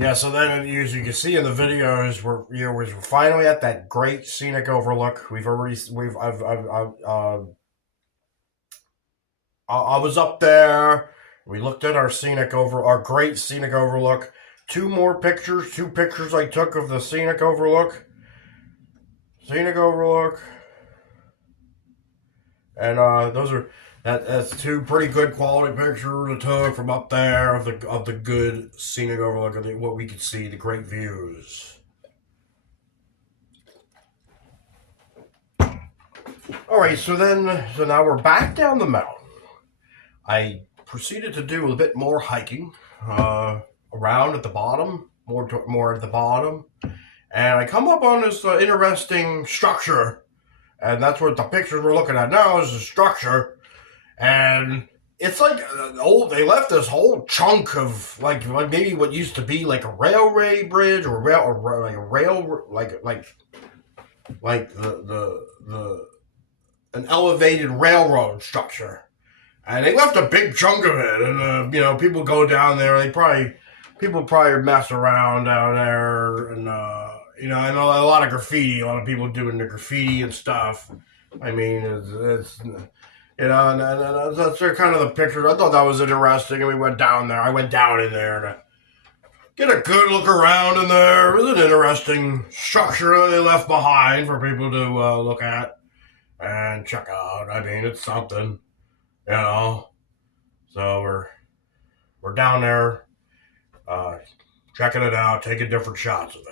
Yeah, so then as you can see in the videos, we're finally at that great scenic overlook. I was up there. We looked at our great scenic overlook. Two pictures I took of the scenic overlook. Scenic overlook. And that's two pretty good quality pictures I took from up there of the good scenic overlook of what we could see, the great views. All right, so now we're back down the mountain. I proceeded to do a bit more hiking around at the bottom, more at the bottom, and I come up on this interesting structure, and that's what the pictures we're looking at now is the structure, and it's like they left this whole chunk of like maybe what used to be like a railway bridge or like an elevated railroad structure. And they left a big chunk of it, and people go down there. People probably mess around down there, and and a lot of graffiti. A lot of people doing the graffiti and stuff. I mean, it's and that's kind of the pictures. I thought that was interesting, and we went down there. I went down in there to get a good look around in there. It was an interesting structure that they left behind for people to look at and check out. I mean, it's something. So we're down there, checking it out, taking different shots of it.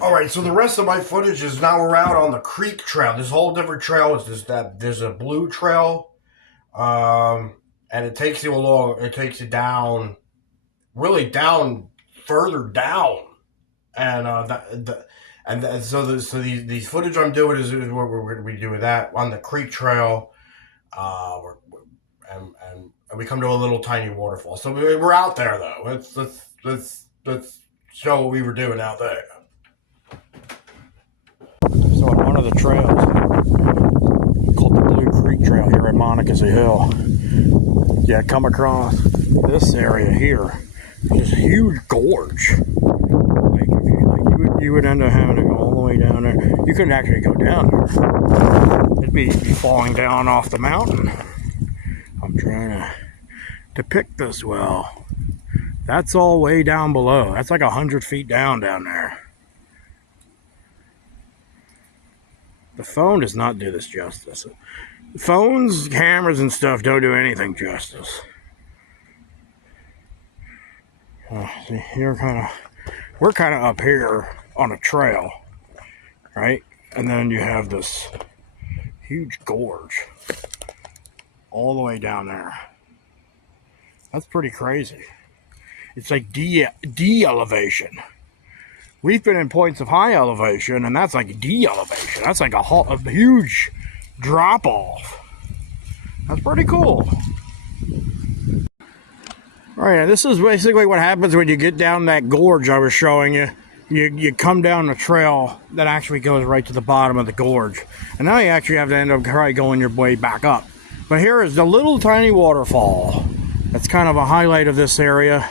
All right, so the rest of my footage is now we're out on the creek trail. This whole different trail is there's a blue trail, and it takes you along. It takes you down, really down, further down, and so the footage I'm doing is what we're going to be doing that on the creek trail, and we come to a little tiny waterfall. So we're out there though. Let's show what we were doing out there. So on one of the trails called the Blue Creek Trail here at Monocacy Hill, come across this area here. This huge gorge. You would end up having to go all the way down there. You couldn't actually go down there. It'd be falling down off the mountain. I'm trying to depict this well. That's all way down below. That's like 100 feet down there. The phone does not do this justice. Phones, cameras, and stuff don't do anything justice. See, we're kind of up here on a trail, right? And then you have this huge gorge all the way down there. That's pretty crazy. It's like de-elevation. We've been in points of high elevation, and that's like de-elevation. That's like a huge drop-off. That's pretty cool. All right, this is basically what happens when you get down that gorge I was showing you. You come down the trail that actually goes right to the bottom of the gorge. And now you actually have to end up probably going your way back up. But here is the little tiny waterfall. That's kind of a highlight of this area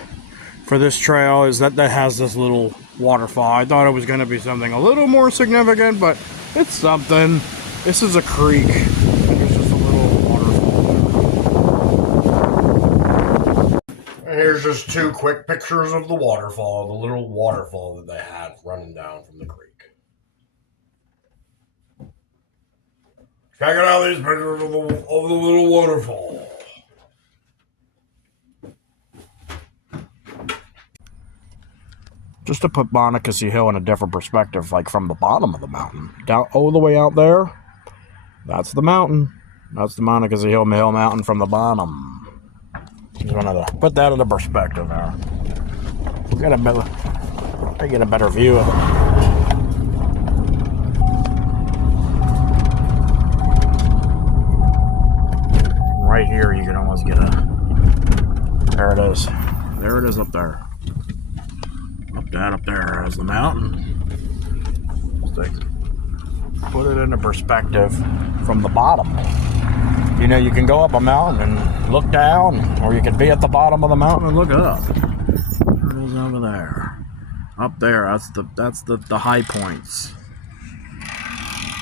for this trail, is that has this little waterfall. I thought it was going to be something a little more significant, but it's something. This is a creek. There's just a little waterfall. And here's just two quick pictures of the waterfall, the little waterfall that they had running down from the creek. Check out these pictures of the little waterfall. Just to put Monocacy Hill in a different perspective, like from the bottom of the mountain, down all the way out there, that's the mountain. That's the Monocacy Hill Mountain from the bottom. Just wanted to put that into perspective there. We got to get a better view of it. Right here, you can almost get there it is. There it is up there. Up there is the mountain. Just put it into perspective from the bottom. You know, you can go up a mountain and look down, or you can be at the bottom of the mountain and look up. There it is over there. Up there, that's the high points.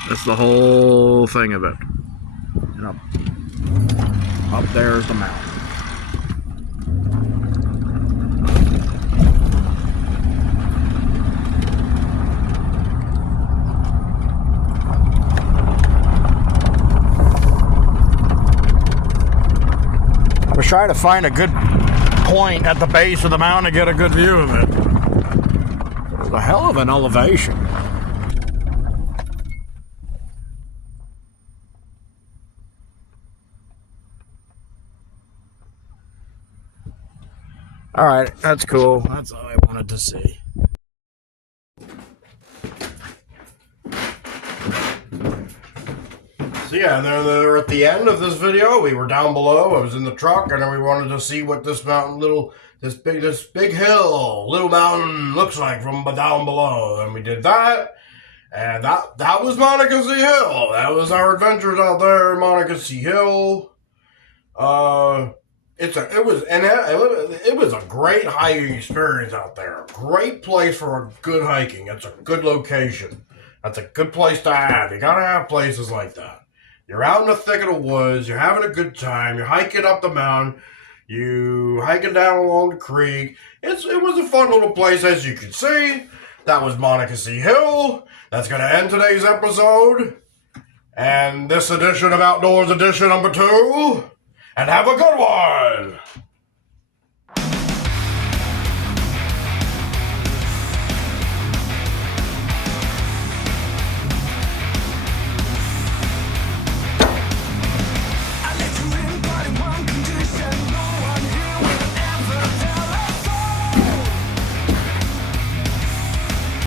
That's the whole thing of it. And up there's the mountain. I was trying to find a good point at the base of the mountain to get a good view of it. It was a hell of an elevation. All right, that's cool. That's all I wanted to see. So yeah, they're at the end of this video. We were down below. I was in the truck, and then we wanted to see what this mountain, this big hill, little mountain looks like from down below. And we did that, and that was Monocacy Hill. That was our adventures out there in Monocacy Hill. It was a great hiking experience out there. A great place for a good hiking. It's a good location. That's a good place to have. You gotta have places like that. You're out in the thick of the woods. You're having a good time. You're hiking up the mountain. You hiking down along the creek. It was a fun little place, as you can see. That was Monocacy Hill. That's gonna end today's episode and this edition of Outdoors Edition number 2. And have a good one!